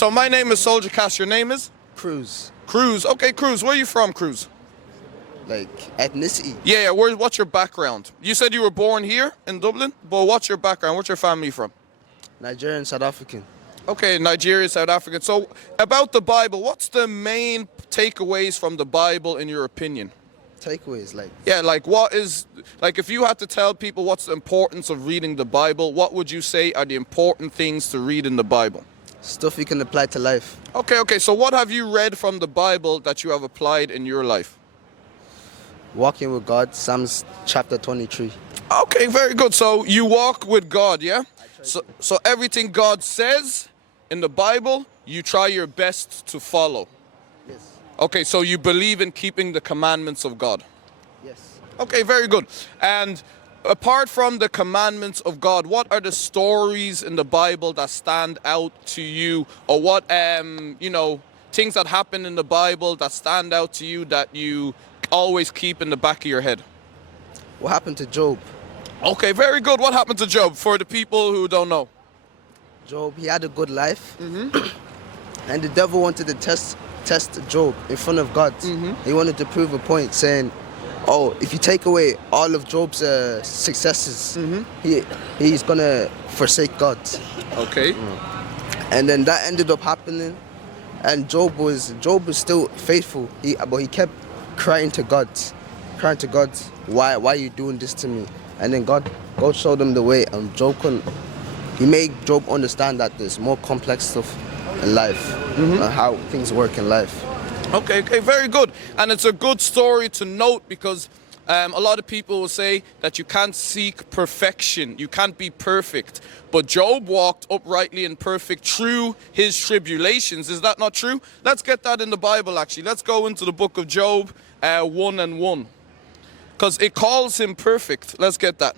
So my name is Soldier Cass. Your name is? Cruz. Cruz. Okay, Cruz. Where are you from, Cruz? Like ethnicity. Yeah. What's your background? You said you were born here in Dublin, but what's your background? What's your family from? Nigerian, South African. Okay, Nigeria, South Africa. So about the Bible, what's the main takeaways from the Bible in your opinion? Takeaways like Yeah, if you had to tell people what's the importance of reading the Bible, what would you say are the important things to read in the Bible? stuff you can apply to life. Okay. So what have you read from the Bible that you have applied in your life? Walking with God, Psalms chapter 23. Okay, very good. So you walk with God, yeah? So everything God says in the Bible, you try your best to follow. Yes. Okay, so you believe in keeping the commandments of God. Yes. Okay, very good. And apart from the commandments of God, what are the stories in the Bible that stand out to you, or what things that happen in the Bible that stand out to you that you always keep in the back of your head? What happened to Job? Okay, very good. What happened to Job for the people who don't know? Job, he had a good life. And the devil wanted to test Job in front of God. He wanted to prove a point, saying, oh, if you take away all of Job's successes, he's gonna forsake God. Okay. And then that ended up happening, and Job was still faithful. But he kept crying to God, why are you doing this to me? And then God showed him the way, and he made Job understand that there's more complex stuff in life, how things work in life. Okay, very good. And it's a good story to note because a lot of people will say that you can't seek perfection, you can't be perfect. But Job walked uprightly and perfect through his tribulations. Is that not true? Let's get that in the Bible, actually. Let's go into the book of Job 1:1. Because it calls him perfect. Let's get that.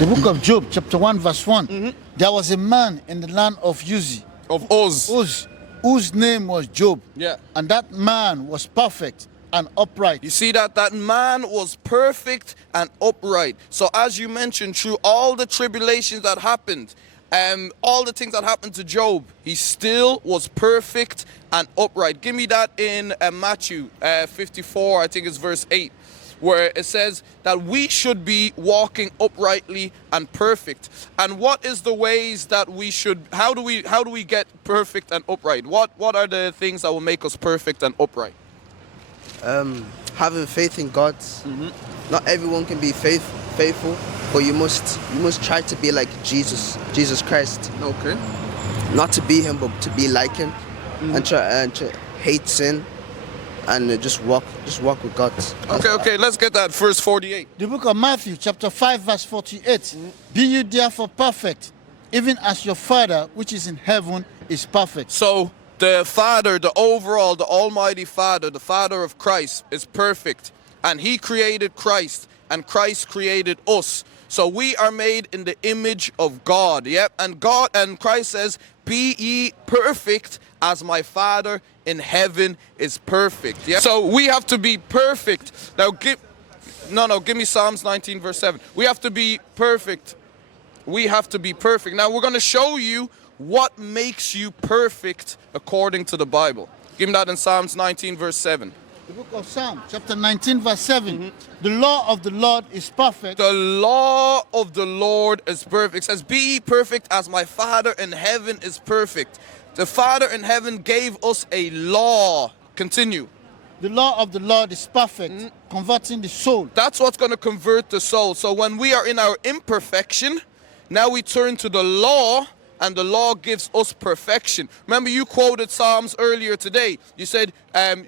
The book of Job, chapter 1, verse 1. There was a man in the land of Uz, whose name was Job. Yeah. And that man was perfect and upright. You see that man was perfect and upright. So as you mentioned, through all the tribulations that happened, all the things that happened to Job, he still was perfect and upright. Give me that in Matthew 54, I think it's verse 8. Where it says that we should be walking uprightly and perfect. And what is the ways that we should, how do we get perfect and upright? What are the things that will make us perfect and upright? Having faith in God. Not everyone can be faithful, but you must try to be like Jesus Christ. Okay. Not to be him, but to be like him, and to hate sin. And just walk with God. Okay, let's get that. Verse 48. The book of Matthew, chapter 5, verse 48. Be you therefore perfect, even as your Father, which is in heaven, is perfect. So the Father, the Almighty Father, the Father of Christ, is perfect. And he created Christ, and Christ created us. So we are made in the image of God. Yep. And Christ says, be ye perfect as my Father in heaven is perfect. Yeah. So we have to be perfect. Now give me Psalms 19 verse 7. We have to be perfect. Now we're going to show you what makes you perfect according to the Bible. Give me that in Psalms 19 verse 7. The book of Psalms, chapter 19, verse 7. The law of the Lord is perfect. The law of the Lord is perfect. It says, be ye perfect as my Father in heaven is perfect. The Father in heaven gave us a law. Continue. The law of the Lord is perfect, converting the soul. That's what's going to convert the soul. So when we are in our imperfection, now we turn to the law, and the law gives us perfection. Remember, you quoted Psalms earlier today. You said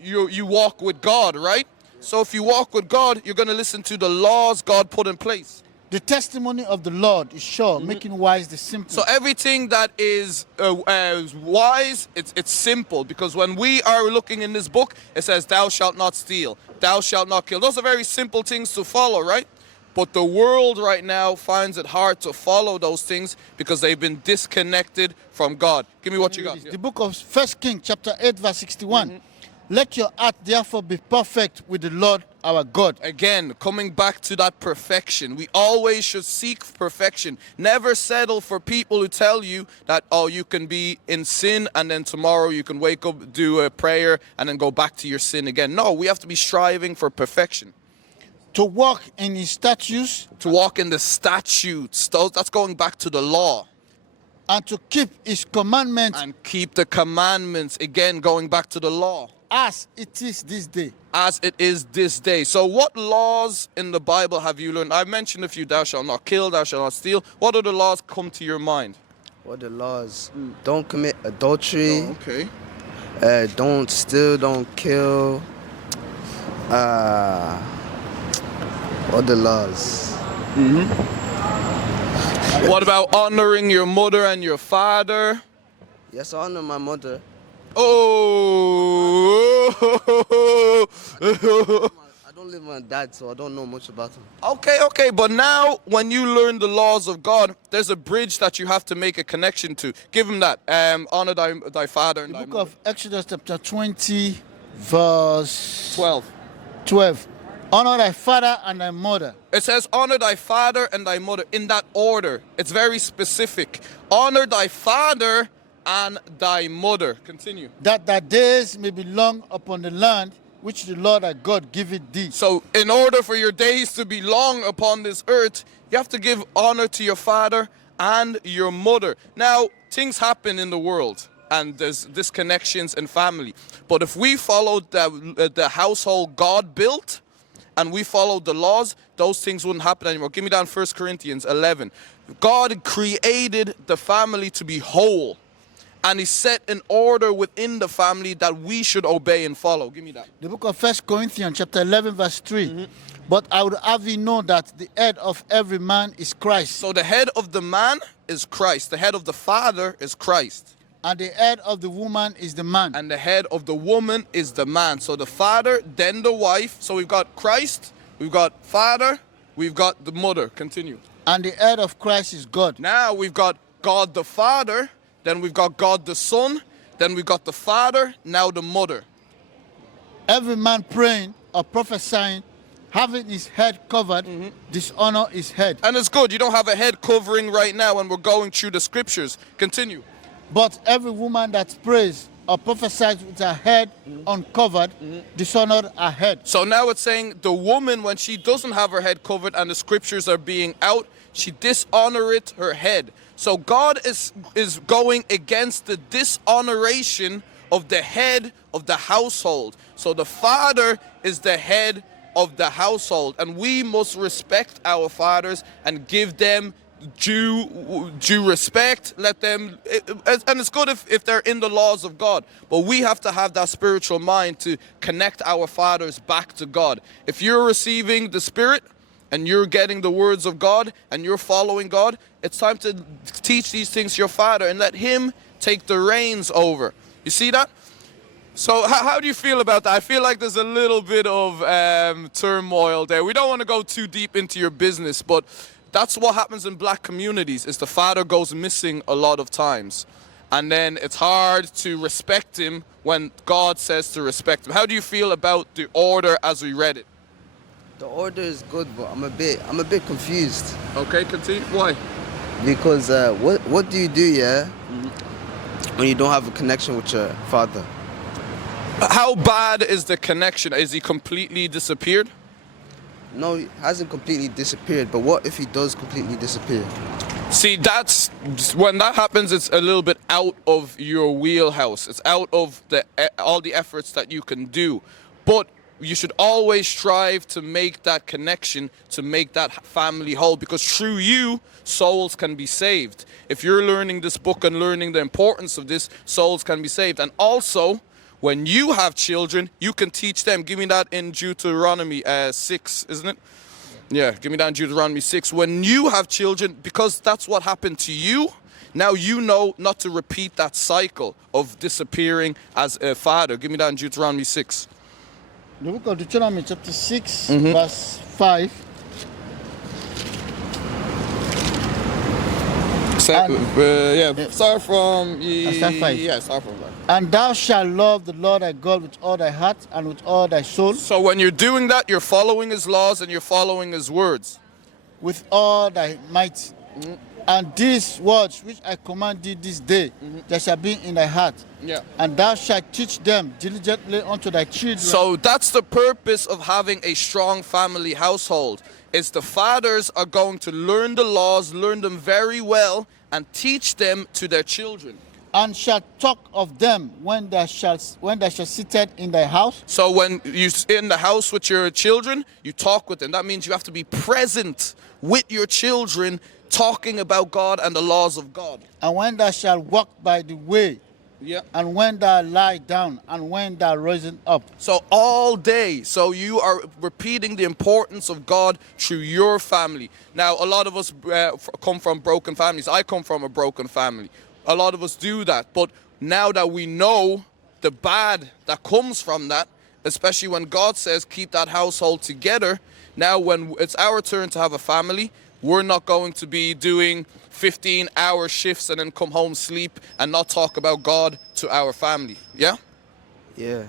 you walk with God, right? So if you walk with God, you're going to listen to the laws God put in place. The testimony of the Lord is sure, making wise the simple. So everything that is wise, it's simple. Because when we are looking in this book, it says, thou shalt not steal, thou shalt not kill. Those are very simple things to follow, right? But the world right now finds it hard to follow those things because they've been disconnected from God. Give me what you got. The book of 1 Kings, chapter 8, verse 61. Let your heart therefore be perfect with the Lord our God. Again, coming back to that perfection. We always should seek perfection. Never settle for people who tell you that, oh, you can be in sin and then tomorrow you can wake up, do a prayer, and then go back to your sin again. No, we have to be striving for perfection. To walk in his statutes To walk in the statutes. That's going back to the law. and to keep his commandments And keep the commandments. Again, going back to the law. as it is this day. As it is this day. So what laws in the Bible have you learned? I mentioned a few. Thou shalt not kill, thou shalt not steal. What other laws come to your mind? What are the laws? Don't commit adultery. Oh, okay. Don't steal. Don't kill. What are the laws? What about honoring your mother and your father? Yes, I honor my mother. Oh. I don't live with my dad, so I don't know much about him. Okay. But now, when you learn the laws of God, there's a bridge that you have to make a connection to. Give him that. Honor thy father and The thy book mother. of Exodus chapter 20 verse 12. 12. Honor thy father and thy mother. It says, honor thy father and thy mother in that order. It's very specific. Honor thy father and thy mother. Continue. That thy days may be long upon the land which the Lord thy God giveth thee. So, in order for your days to be long upon this earth, you have to give honor to your father and your mother. Now, things happen in the world, and there's disconnections in family. But if we followed the household God built, and we followed the laws, those things wouldn't happen anymore. Give me down 1 Corinthians 11. God created the family to be whole. And he set an order within the family that we should obey and follow. Give me that. The book of 1 Corinthians chapter 11 verse 3. But I would have you know that the head of every man is Christ. So the head of the man is Christ. The head of the father is Christ. And the head of the woman is the man. And the head of the woman is the man. So the father, then the wife. So we've got Christ, we've got father, we've got the mother. Continue. And the head of Christ is God. Now we've got God the Father, then we've got God the Son, then we've got the Father, now the mother. Every man praying or prophesying, having his head covered, dishonor his head. And it's good. You don't have a head covering right now when we're going through the scriptures. Continue. But every woman that prays or prophesies with her head uncovered, dishonor her head. So now it's saying the woman, when she doesn't have her head covered and the scriptures are being out, she dishonoreth her head. So God is going against the dishonoration of the head of the household. So the father is the head of the household, and we must respect our fathers and give them due respect. Let them, and it's good if they're in the laws of God, but we have to have that spiritual mind to connect our fathers back to God. If you're receiving the Spirit and you're getting the words of God and you're following God, it's time to teach these things to your father and let him take the reins over. You see that? So how do you feel about that? I feel like there's a little bit of turmoil there. We don't want to go too deep into your business, but that's what happens in black communities, is the father goes missing a lot of times. And then it's hard to respect him when God says to respect him. How do you feel about the order as we read it? The order is good, but I'm a bit confused. Okay, continue. Why? Because what do you do, yeah, when you don't have a connection with your father? How bad is the connection? Is he completely disappeared? No, he hasn't completely disappeared, but what if he does completely disappear? See, that's when that happens, it's a little bit out of your wheelhouse. It's out of all the efforts that you can do. But you should always strive to make that connection, to make that family whole, because through you, souls can be saved. If you're learning this book and learning the importance of this, souls can be saved. And also, when you have children, you can teach them. Give me that in Deuteronomy 6, isn't it? Yeah, give me that in Deuteronomy 6. When you have children, because that's what happened to you, now you know not to repeat that cycle of disappearing as a father. Give me that in Deuteronomy 6. The book of Deuteronomy chapter 6 verse 5. Start from start 5. Yeah, start from 5. And thou shalt love the Lord thy God with all thy heart and with all thy soul, So when you're doing that, you're following his laws and you're following his words. with all thy might. And these words which I command thee this day, they shall be in thy heart. Yeah. And thou shalt teach them diligently unto thy children. So that's the purpose of having a strong family household. Is the fathers are going to learn the laws, learn them very well, and teach them to their children. And shalt talk of them when thou shalt seated in thy house. So when you're in the house with your children, you talk with them. That means you have to be present with your children, talking about God and the laws of God. And when thou shalt walk by the way, Yeah. and when thou lie down, and when thou rising up. So all day. So you are repeating the importance of God through your family. Now, a lot of us come from broken families. I come from a broken family. A lot of us do that. But now that we know the bad that comes from that, especially when God says keep that household together, now when it's our turn to have a family, we're not going to be doing 15-hour shifts and then come home, sleep, and not talk about God to our family. Yeah? Yeah.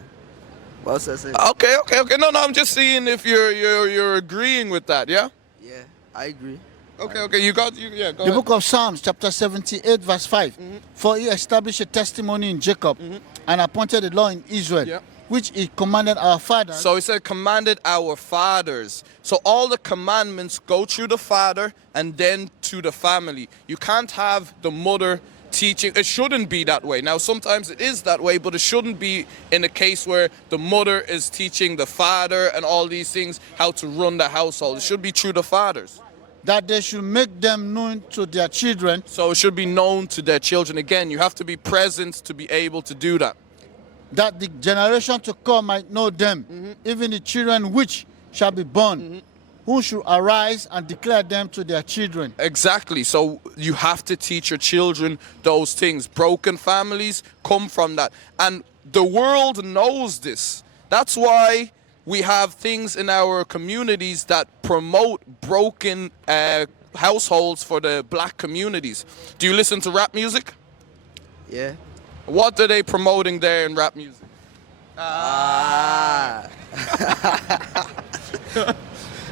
What else I say? Okay. No, I'm just seeing if you're agreeing with that, yeah? Yeah, I agree. Okay, go The ahead. book of Psalms, chapter 78, verse 5. For he established a testimony in Jacob, and appointed a law in Israel, Yeah. which he commanded our fathers. So he said commanded our fathers. So all the commandments go through the father and then to the family. You can't have the mother teaching. It shouldn't be that way. Now, sometimes it is that way, but it shouldn't be in a case where the mother is teaching the father and all these things how to run the household. It should be through the fathers. that they should make them known to their children, So it should be known to their children. Again, you have to be present to be able to do that. that the generation to come might know them, even the children which shall be born, who should arise and declare them to their children. Exactly. So you have to teach your children those things. Broken families come from that. And the world knows this. That's why we have things in our communities that promote broken households for the black communities. Do you listen to rap music? Yeah. What are they promoting there in rap music? Ah.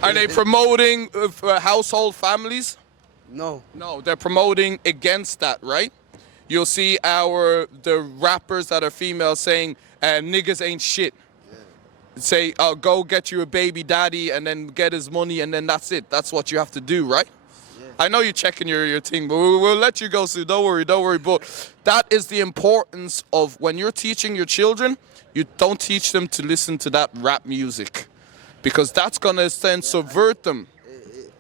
Are they promoting household families? No. No, they're promoting against that, right? You'll see the rappers that are female saying, niggas ain't shit. Say, go get you a baby daddy and then get his money and then that's it. That's what you have to do, right? Yeah. I know you're checking your thing, but we'll let you go, Sue. Don't worry. But that is the importance of when you're teaching your children, you don't teach them to listen to that rap music because that's going to then subvert them.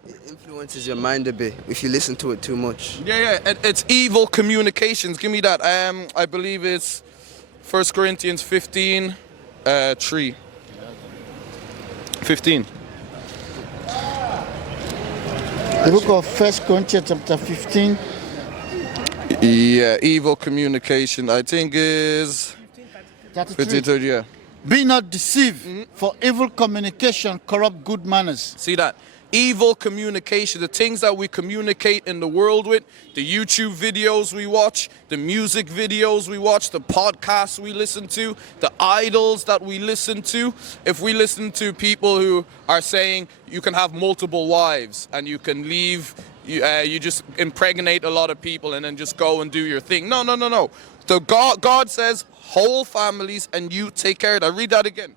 It influences your mind a bit if you listen to it too much. Yeah. It's evil communications. Give me that. I believe it's 1 Corinthians 15, 3. 15. The book of 1 Corinthians chapter 15. Yeah, evil communication. I think is 33. 53, yeah. Be not deceived, for evil communication corrupt good manners. See that? Evil communication, the things that we communicate in the world with, the YouTube videos we watch, the music videos we watch, the podcasts we listen to, the idols that we listen to. If we listen to people who are saying you can have multiple wives and you can leave, you just impregnate a lot of people and then just go and do your thing. No. God says whole families and you take care of that. Read that again.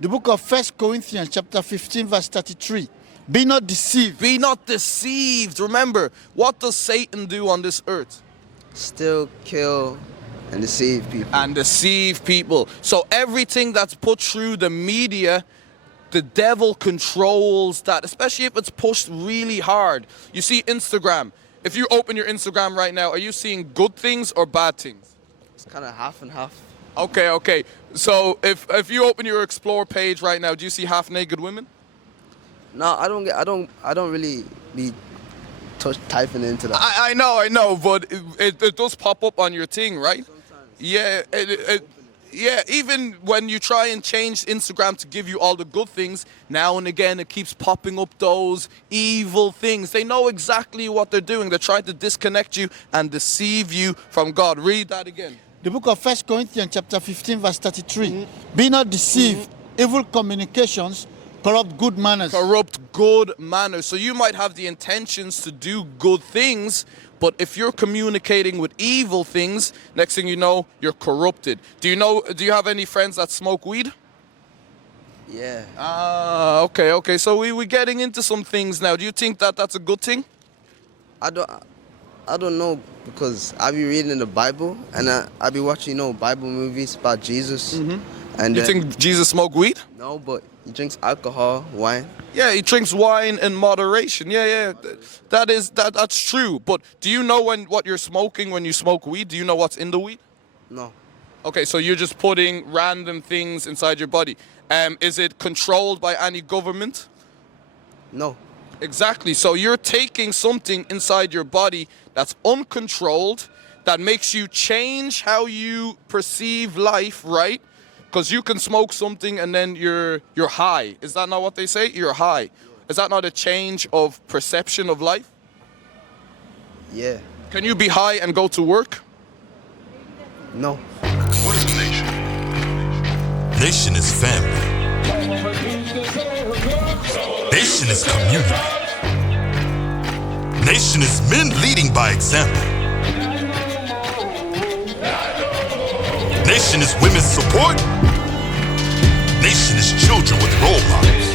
The book of 1 Corinthians chapter 15 verse 33. Be not deceived. Be not deceived. Remember, what does Satan do on this earth? Still kill and deceive people. And deceive people. So everything that's put through the media, the devil controls that, especially if it's pushed really hard. You see Instagram. If you open your Instagram right now, are you seeing good things or bad things? It's kind of half and half. Okay. So if you open your Explore page right now, do you see half-naked women? No, I don't really be typing into that. I know, but it does pop up on your thing, right? Sometimes. Yeah, Yeah, even when you try and change Instagram to give you all the good things, now and again it keeps popping up those evil things. They know exactly what they're doing. They're trying to disconnect you and deceive you from God. Read that again. The book of 1 Corinthians chapter 15 verse 33. Be not deceived, evil communications corrupt good manners. Corrupt good manners. So you might have the intentions to do good things, but if you're communicating with evil things, next thing you know, you're corrupted. Do you have any friends that smoke weed? Yeah. Okay. So we're getting into some things now. Do you think that that's a good thing? I don't know, because I be reading the Bible and I be watching, Bible movies about Jesus. And You think Jesus smoked weed? no, but he drinks alcohol, wine. Yeah, he drinks wine in moderation. Yeah. That's true. But do you know what you're smoking when you smoke weed? Do you know what's in the weed? No. Okay, so you're just putting random things inside your body. Is it controlled by any government? No. Exactly. So you're taking something inside your body that's uncontrolled, that makes you change how you perceive life, right? Because you can smoke something and then you're high. Is that not what they say? You're high. Is that not a change of perception of life? Yeah. Can you be high and go to work? No. What is a nation? Nation is family. Nation is community. Nation is men leading by example. Nation is women's support. Nation is children with role models.